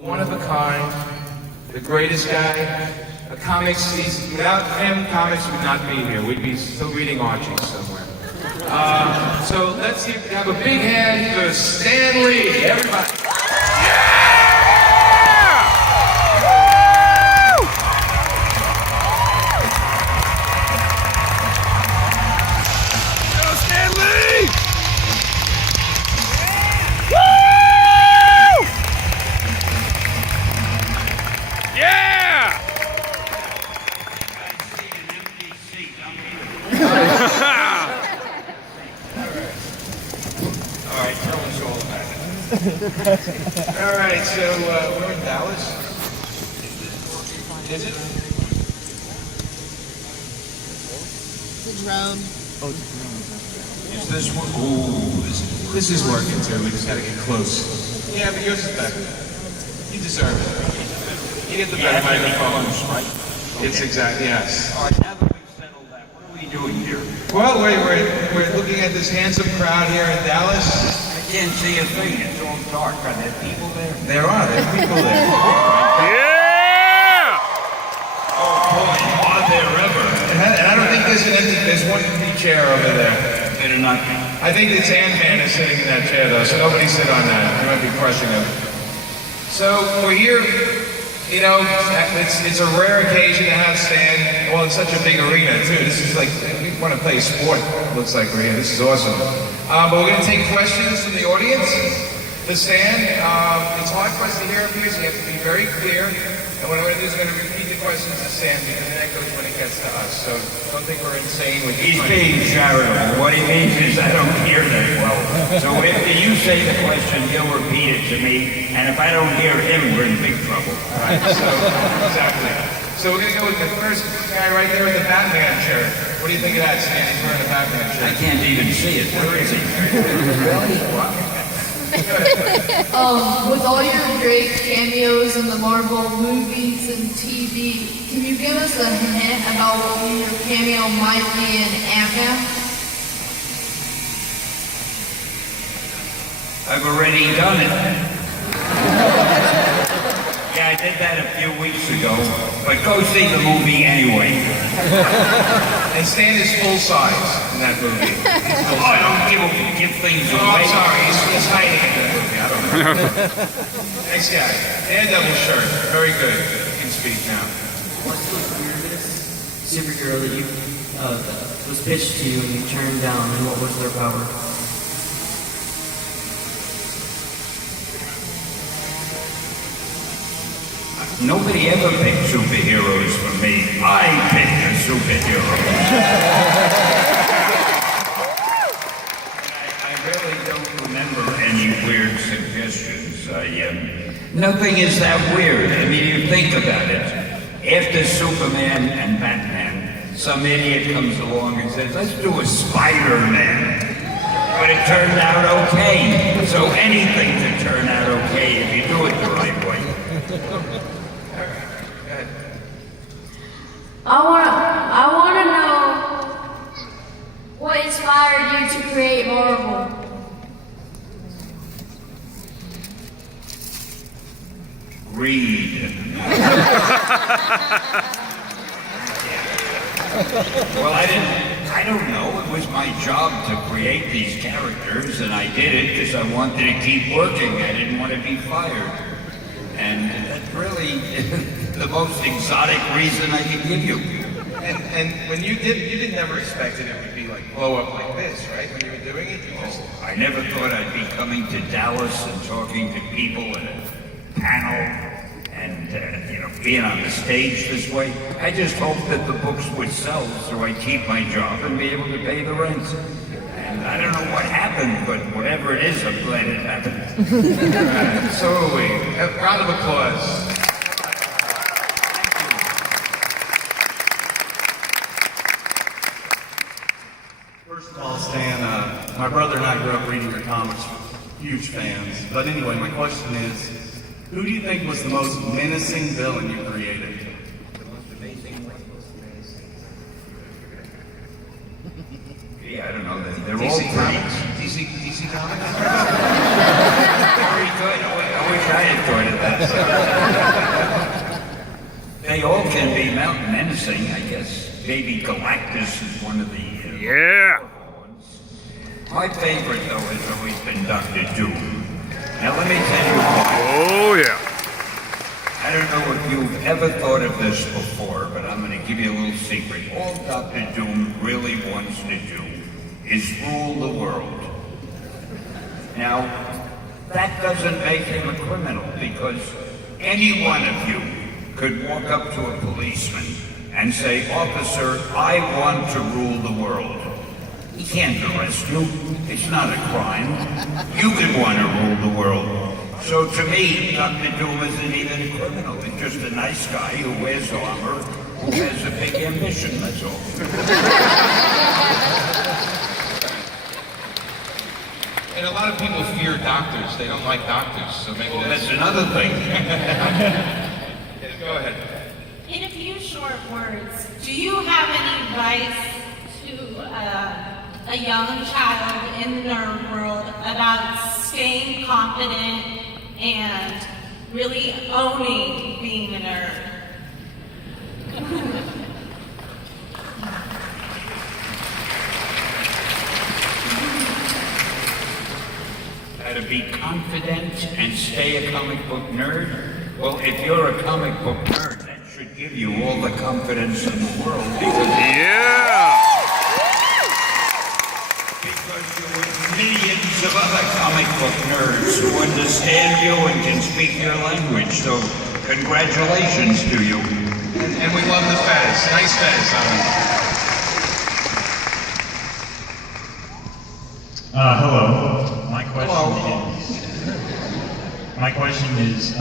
One of a kind, the greatest guy. Without him, comics would not be here. We'd be still reading Archie somewhere. So let's see if we have a big hand for Stan Lee. Everybody. Alright, tell us all about it. Alright, so we're in Dallas. Is it? The drone. Is this one? Ooh, this is working too. We just gotta get close. Yeah, but yours is better. You deserve it. You get the better microphone. Right? It's exactly, yes. All right, now that we've settled that, what are we doing here? Well, we're looking at this handsome crowd here in Dallas. I can't see a thing. It's all dark. Are there people there? There are people there. Yeah! Oh, boy, are there ever? And I don't think there's one empty chair over there. Better not be. I think it's Ant-Man is sitting in that chair though, so nobody sit on that. You might be crushing him. So we're here, you know, it's a rare occasion to have Stan. Well, it's such a big arena too. This is like, we want to play sport, looks like we're here. This is awesome. But we're going to take questions from the audience to Stan. It's hard for us to hear up here, so you have to be very clear. And what I'm going to do is I'm going to repeat the questions to Stan because it echoes when it gets to us. So don't think we're insane with He's being charitable. What he means is I don't hear that well. So after you say the question, he'll repeat it to me. And if I don't hear him, we're in big trouble. Right, so, exactly. So we're going to go with the first guy right there in the Batman shirt. What do you think of that, Stan? He's wearing a Batman shirt. I can't even see it. Where is he? With all your great cameos in the Marvel movies and TV, can you give us a hint about what your cameo might be in Ant-Man? I've already done it. Yeah, I did that a few weeks ago, but go see the movie anyway. And Stan is full size in that movie. Oh, I don't give things Oh, away. I'm sorry. He's hiding in that movie. I don't know. Next guy. Daredevil shirt. Very good. You can speak now. What's the weirdest superhero that you was pitched to you and you turned down, and what was their power? Nobody ever picked superheroes for me. I picked a superhero. I really don't remember any weird suggestions. Nothing is that weird. I mean, you think about it. After Superman and Batman, some idiot comes along and says, let's do a Spider-Man. But it turned out okay. So anything can turn out okay if you do it the right way. I want to know what inspired you to create Marvel. Read. Well, I don't know. It was my job to create these characters, and I did it because I wanted to keep working. I didn't want to be fired. And that's really the most exotic reason I can give you. And when you didn't never expect it would be like blow up like this, right? When you were doing it, you just... I never thought I'd be coming to Dallas and talking to people at a panel and, being on the stage this way. I just hoped that the books would sell so I'd keep my job and be able to pay the rent. And I don't know what happened, but whatever it is, I'm glad it happened. So are we. A round of applause. First of all, Stan, my brother and I grew up reading your comics, huge fans. But anyway, my question is, who do you think was the most menacing villain you created? Yeah, I don't know. They're all DC pretty. Comics? DC Comics? Very good. I wish I had thought of that. status. They all can be menacing, I guess. Maybe Galactus is one of the powerful ones. My favorite, though, has always been Dr. Doom. Now, let me tell you why. Oh, yeah. I don't know if you've ever thought of this before, but I'm going to give you a little secret. All Dr. Doom really wants to do is rule the world. Now, that doesn't make him a criminal, because any one of you could walk up to a policeman and say, "Officer, I want to rule the world." He can't arrest you. It's not a crime. You could want to rule the world. So to me, Dr. Doom isn't even a criminal. He's just a nice guy who wears armor, who has a big ambition, that's all. And a lot of people fear doctors. They don't like doctors, so maybe Well, that's... that's another thing. Yeah, go ahead. In a few short words, do you have any advice to a young child in the nerd world about staying confident and really owning being a nerd? How to be confident and stay a comic book nerd? Well, if you're a comic book nerd, that should give you all the confidence in the world, because Yeah. you're with millions of other comic book nerds who understand you and can speak your language. So, congratulations to you. And we love the Fez. Nice Fez. Hello. My question is,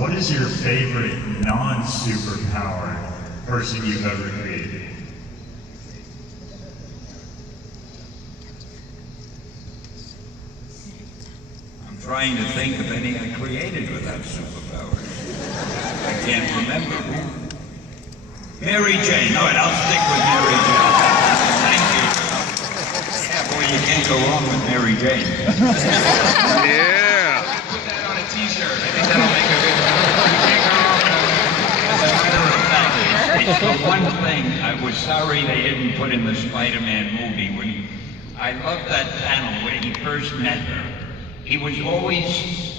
what is your favorite non-superpowered person you've ever created? I'm trying to think of any I created without superpowers. I can't remember. Mary Jane. All right, I'll stick with Mary Jane. Thank you. Yeah, boy, you can't go wrong with Mary Jane. Yeah. Put that on a t-shirt. I think that'll make a good... It's the one thing I was sorry they didn't put in the Spider-Man movie when I loved that panel when he first met her. He was always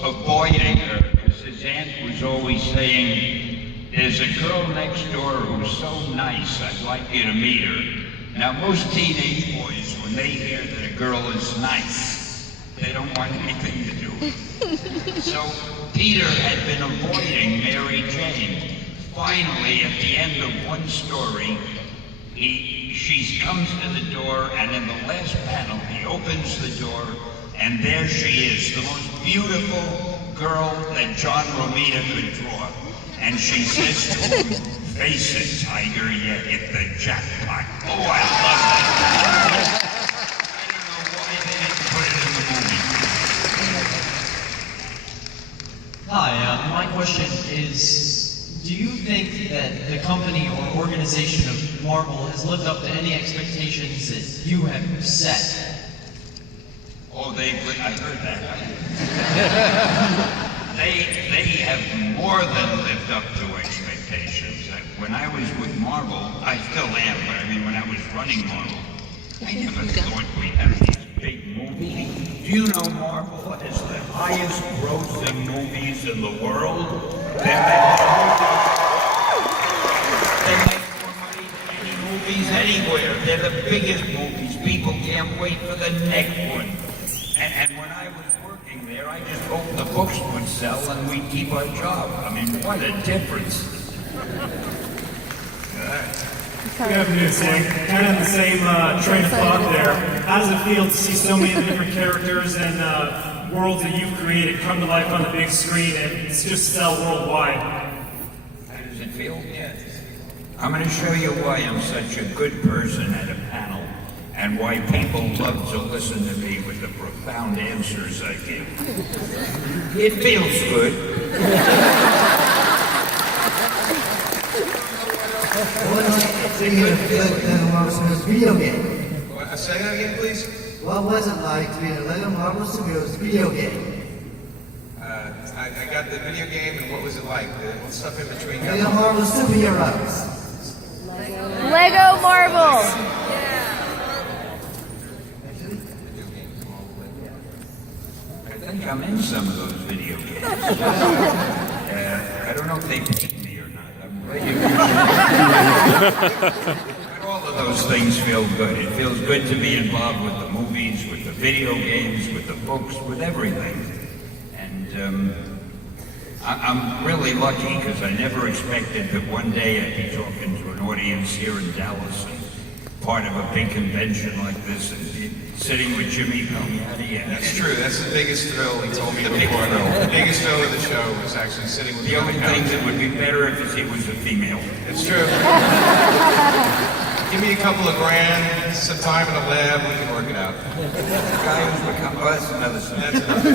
avoiding her because his aunt was always saying, "There's a girl next door who's so nice, I'd like you to meet her." Now, most teenage boys, when they hear that a girl is nice, they don't want anything to do with it. So Peter had been avoiding Mary Jane. Finally, at the end of one story, she comes to the door, and in the last panel, he opens the door, and there she is, the most beautiful girl that John Romita could draw. And she says to him, "Face it, Tiger, you hit the jackpot." Oh, I love that. I don't know why they didn't put it in the movie. Hi, my question is, do you think that the company or organization of Marvel has lived up to any expectations that you have set? Oh, I heard that. They have more than lived up to expectations. When I was with Marvel, I still am, but I mean, when I was running Marvel, I never thought we'd have these big movies. Do you know Marvel is the highest grossing movies in the world? They make more money than any movies anywhere. They're the biggest movies. People can't wait for the next one. And when I was working there, I just hoped the books would sell and we'd keep our job. I mean, what a difference. Good afternoon, Sam. Kind of in the same train of thought there. How does it feel to see so many different characters and worlds that you've created come to life on the big screen and just sell worldwide? How does it feel? Yeah. I'm going to show you why I'm such a good person at a panel and why people love to listen to me with the profound answers I give. It feels good. Video game. Say that again, please? What was it like to be in a Lego Marvel Studios video game? I I got the video game, and what was it like? The stuff in between. They are Marvel superheroes. Lego Marvel. I think I'm in some of those video games. I don't know if they paid me or not. I'm really But all of those things feel good. It feels good to be involved with the movies, with the video games, with the books, with everything. And I'm really lucky because I never expected that one day I'd be talking to an audience here in Dallas and part of a big convention like this and be sitting with Jimmy Palmiotti. That's true. That's the biggest thrill. He told me before. The biggest thrill of the show was actually sitting with The only thing that would be better if it was a female. It's true. Give me a couple of grand, some time in the lab, we can work it out. The guy who's become, oh, that's another story. That's enough.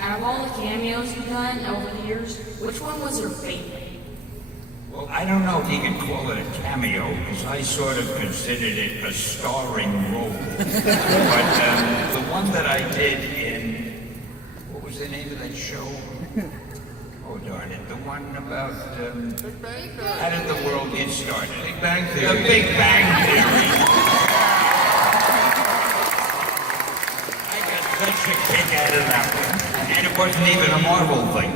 Out of all the cameos you've done over the years, which one was your favorite? Well, I don't know if you could call it a cameo, because I sort of considered it a starring role. But the one that I did in, what was the name of that show? Oh, darn it. The one about, how did the world get started? Big Bang Theory. The Big Bang Theory. I got such a kick out of that one. And it wasn't even a Marvel thing.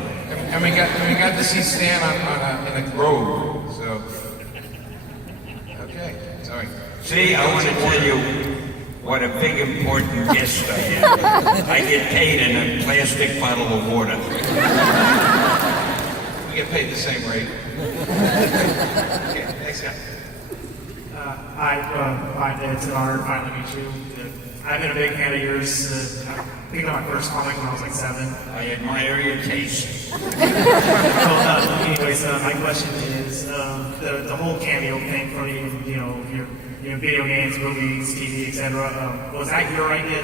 And we got to see Stan in a robe, so. Okay, sorry. See, I want to tell you what a big important guest I am. I get paid in a plastic bottle of water. We get paid the same rate. Okay, next guy. Hi, it's an honor to finally meet you. I've been a big fan of yours. I picked up my first comic when I was like 7. I admire your taste. Anyways, my question is the whole cameo thing for your video games, movies, TV, etc. Was that your idea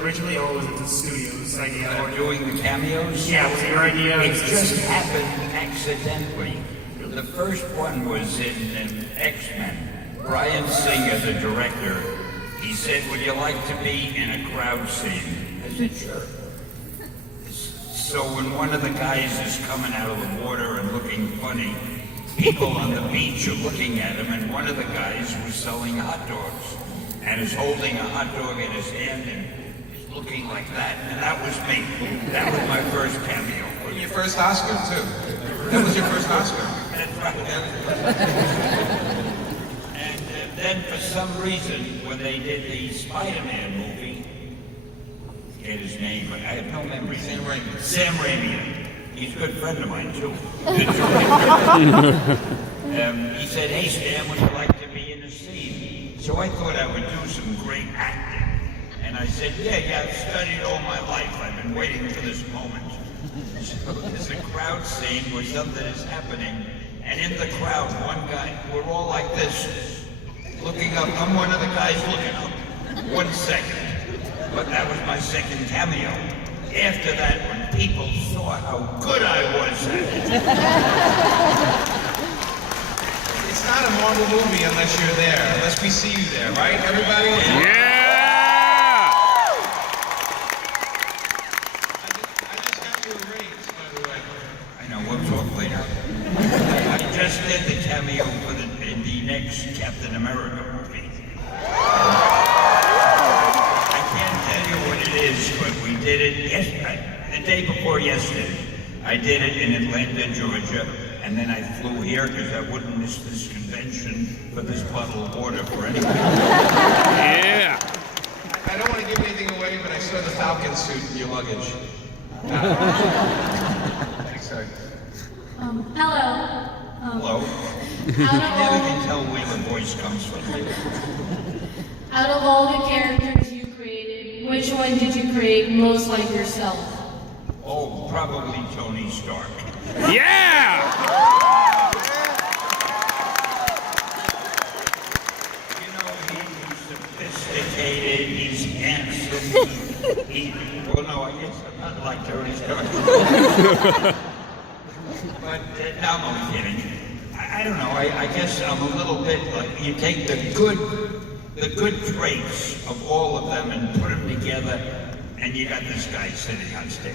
originally, or was it the studio's idea? Or doing the cameos? Yeah, was it your idea? It just happened accidentally. The first one was in X-Men. Brian Singer, the director, he said, "Would you like to be in a crowd scene?" I said, "Sure." So when one of the guys is coming out of the water and looking funny, people on the beach are looking at him, and one of the guys was selling hot dogs and is holding a hot dog in his hand and is looking like that. And that was me. That was my first cameo. And your first Oscar, too. That was your first Oscar. That's right. And then for some reason, when they did the Spider-Man movie, forget his name, but I have no memory. Sam Raimi. Sam Raimi. He's a good friend of mine, too. He said, "Hey, Stan, would you like to be in a scene?" So I thought I would do some great acting. And I said, yeah, I've studied all my life. I've been waiting for this moment. So there's a crowd scene where something is happening. And in the crowd, one guy, we're all like this, looking up. I'm one of the guys looking up. 1 second. But that was my second cameo. After that, when people saw how good I was at it. It's not a Marvel movie unless you're there, unless we see you there, right, everybody? Yeah! I just got you a raise, by the way. I know, we'll talk later. I just did the cameo for in the next Captain America movie. I can't tell you what it is, but we did it yesterday, the day before yesterday. I did it in Atlanta, Georgia, and then I flew here because I wouldn't miss this convention for this bottle of water for anything. Yeah! I don't want to give anything away, but I saw the Falcon suit in your luggage. Thanks, sorry. Hello. Hello. You Out of never all, can tell where the voice comes from. Out of all the characters you created, which one did you create most like yourself? Oh, probably Tony Stark. Yeah! You know, he's sophisticated, he's handsome, well, no, I guess I'm not like Tony Stark. But, no, I'm only kidding. I don't know, I guess I'm a little bit like, you take the good traits of all of them and put them together, and you got this guy sitting on stage.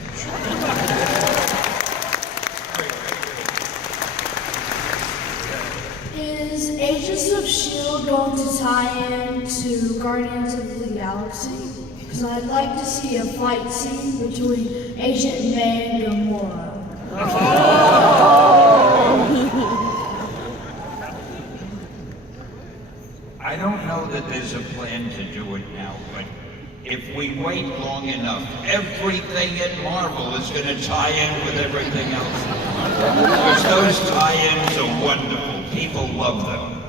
Is Agents of S.H.I.E.L.D. going to tie in to Guardians of the Galaxy? Because I'd like to see a fight scene between Agent May and Gamora. I don't know that there's a plan to do it now, but if we wait long enough, everything at Marvel is going to tie in with everything else. Because those tie-ins are wonderful. People love them.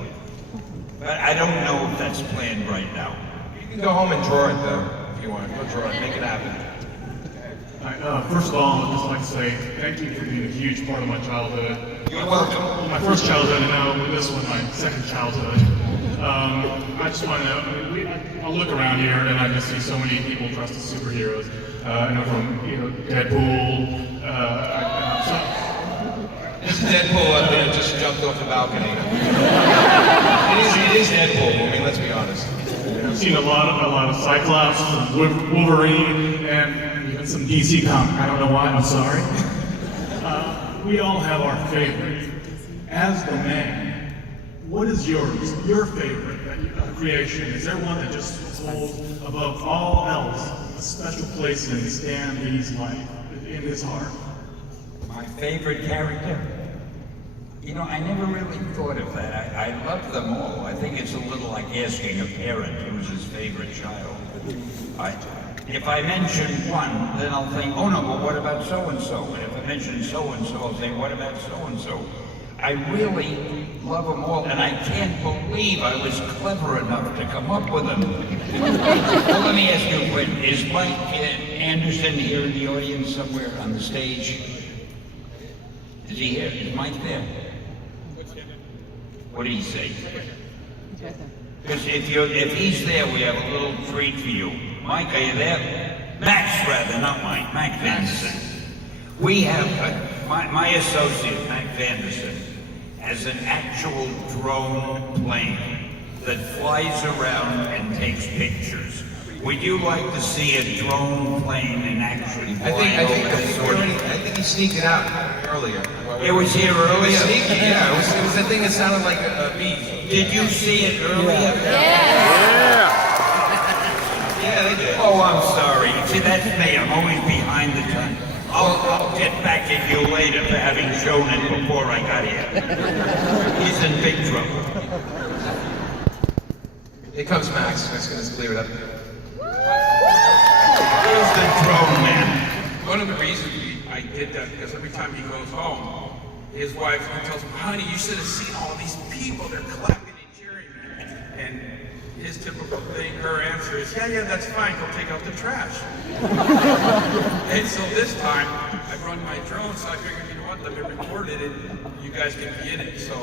But I don't know if that's planned right now. You can go home and draw it, though, if you want. Go draw it, make it happen. First of all, I'd just like to say thank you for being a huge part of my childhood. You're welcome. My first childhood, and now with this one, my second childhood. I just want to know, I look around here and I just see so many people dressed as superheroes. From Deadpool. This Deadpool up there just jumped off the balcony. It is Deadpool. I mean, let's be honest. I've seen a lot of Cyclops, Wolverine, and even some DC comics. I don't know why. I'm sorry. We all have our favorite. As the man, what is yours? Your favorite creation? Is there one that just holds above all else a special place in Stan Lee's life, in his heart? My favorite character? I never really thought of that. I love them all. I think it's a little like asking a parent who's his favorite child. If I mention one, then I'll think, oh no, but what about so-and-so? And if I mention so-and-so, I'll say, what about so-and-so? I really love them all, and I can't believe I was clever enough to come up with them. Well, let me ask you a question. Is Mike Anderson here in the audience somewhere on the stage? Is he here? Is Mike there? What did he say? Because if he's there, we have a little treat for you. Mike, are you there? Max, rather, not Mike. Mac Vanderson. We have my associate, Mac Vanderson, has an actual drone plane that flies around and takes pictures. Would you like to see a drone plane and actually fly over this sort of... I think he sneaked it out earlier. It was here earlier? Sneaky, yeah. It was the thing that sounded like a bee. Did you see it earlier? Yeah. Yeah, they did. Oh, I'm sorry. See, that's me. I'm always behind the time. I'll get back at you later for having shown it before I got here. He's in big trouble. Here comes Max. Max is going to clear it up. Here's the drone man. One of the reasons I did that, because every time he goes home, his wife tells him, honey, you should have seen all these people. They're clapping and cheering. And his typical thing, her answer is, yeah, that's fine. Go take out the trash. And so this time, I run my drone, so I figured, you know what, let me record it, and you guys can be in it. So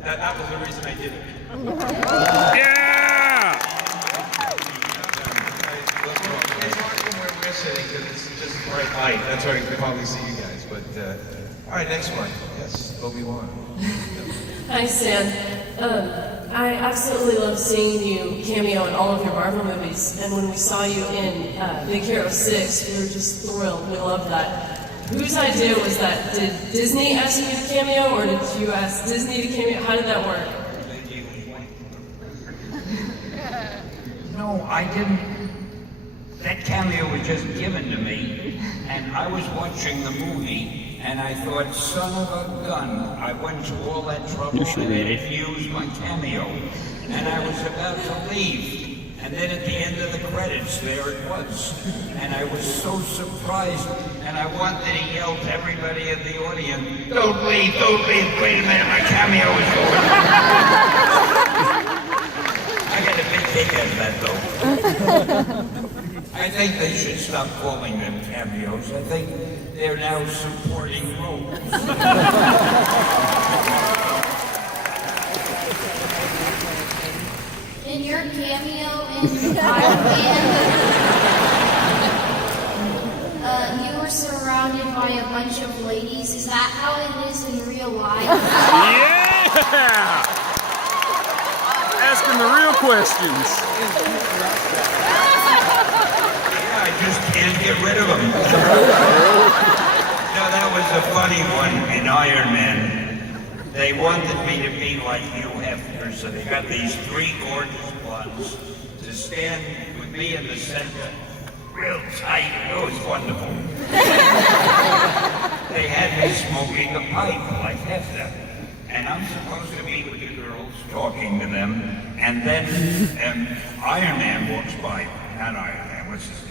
that was the reason I did it. Yeah! It's hard from where we're sitting because it's just bright light. That's why we can probably see you guys. But all right, next one. Yes, Obi-Wan. Hi, Stan. I absolutely love seeing you cameo in all of your Marvel movies. And when we saw you in Big Hero 6, we were just thrilled. We loved that. Whose idea was that? Did Disney ask you to cameo, or did you ask Disney to cameo? How did that work? No, I didn't. That cameo was just given to me, and I was watching the movie, and I thought, son of a gun, I went to all that trouble and it used my cameo, and I was about to leave, and then at the end of the credits, there it was, and I was so surprised, and I wanted to yell to everybody in the audience, don't leave, wait a minute, my cameo is over. I got a big kick out of that, though. I think they should stop calling them cameos. I think they're now supporting roles. In your cameo in Iron Man, you were surrounded by a bunch of ladies. Is that how it is in real life? Yeah! Asking the real questions. I just can't get rid of them. No, that was a funny one in Iron Man. They wanted me to be like Hugh Hefner, so they got these three gorgeous blondes to stand with me in the center, real tight. It was wonderful. They had me smoking a pipe like Hefner, and I'm supposed to be with the girls, talking to them, and then Iron Man walks by. Not Iron Man, what's his name?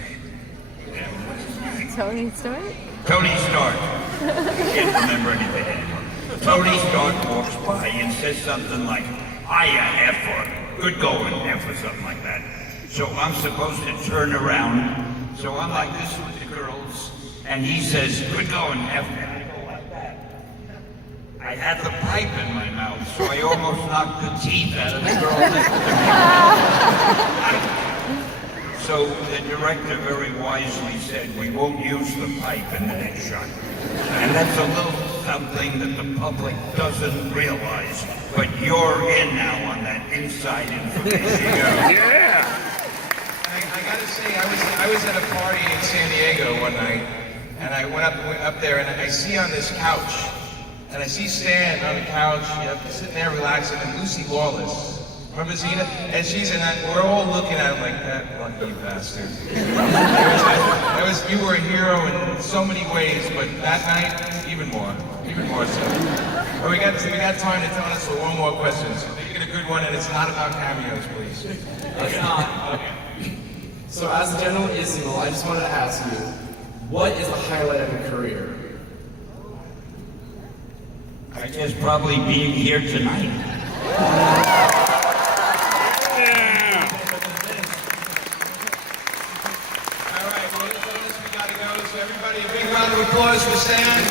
What's his name? Tony Stark? Tony Stark. I can't remember anything anymore. Tony Stark walks by and says something like, "Hiya, Heifer. Good going, Heifer," something like that. So I'm supposed to turn around. So I'm like this with the girls, and he says, "Good going, Heifer." And I go like that. I had the pipe in my mouth, so I almost knocked the teeth out of the girl next to me. So the director very wisely said, "We won't use the pipe in the next shot." And that's a little something that the public doesn't realize. But you're in now on that inside information. Yeah. I gotta say, I was at a party in San Diego one night, and I went up there, and I see on this couch, and I see Stan on the couch, sitting there relaxing, and Lucy Lawless. Remember Zena? And she's in that, we're all looking at him like, that lucky bastard. You were a hero in so many ways, but that night, even more so. But we got time to tell us one more question. So make it a good one, and it's not about cameos, please. It's not. Okay. So as a general Ismail, I just wanted to ask you, what is the highlight of your career? I guess probably being here tonight. Everybody, a big round of applause for Stan.